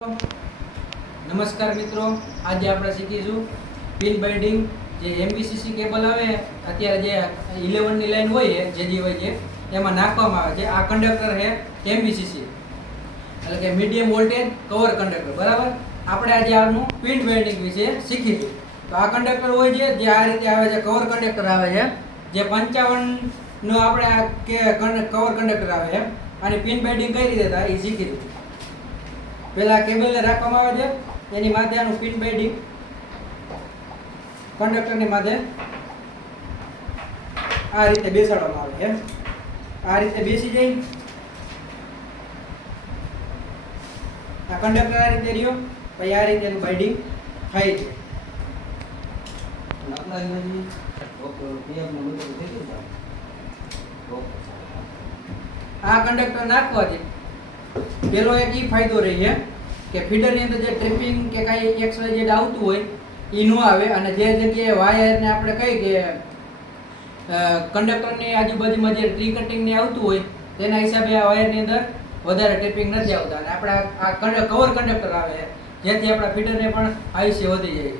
નમસ્કાર મિત્રો, આજે આપણે શીખીશું પિન બાઇન્ડિંગ. જે એમવીસીસી કેબલ આવે અત્યારે જે 11 ની લાઈન હોય જે હોય છે એમાં નાખવામાં આવે છે. આ કંડક્ટર છે એમવીસીસી એટલે કે મીડિયમ વોલ્ટેજ કવર કંડક્ટર. બરાબર, આપણે આજે આનું પિન બાઇન્ડિંગ વિશે શીખીશું. તો આ કંડક્ટર હોય છે જે આ રીતે આવે છે, કવર કંડક્ટર આવે છે જે 55 નો આપણે કવર કંડક્ટર આવે છે. અને પિન બાઇન્ડિંગ કઈ રીતે થાય એ શીખીશું. પેલા કેબલને રાખવામાં આવે છે, એની માથે આનું પિન બાઇન્ડિંગ કંડક્ટરની માથે આ રીતે બેસાડવામાં આવે છે. આ રીતે બેસી જાય. આ કંડક્ટર આ રીતે રહ્યો, પછી આ રીતે એનું બાઇન્ડિંગ થાય છે. આ કંડક્ટર નાખવાથી પેલો એક ઈ ફાયદો રહે છે કે ફીડરની અંદર જે ટ્રિપિંગ કે કાંઈ XYZ આવતું હોય એ ન આવે. અને જે જગ્યાએ વાયરને આપણે કહી કે કંડક્ટરની આજુબાજુમાં જે ટ્રી કટિંગ ને આવતું હોય તેના હિસાબે આ વાયરની અંદર વધારે ટેપિંગ નથી આવતા. અને આપણા આ કવર કંડક્ટર આવે જેથી આપણા ફીડરને પણ આયુષ્ય વધી જાય.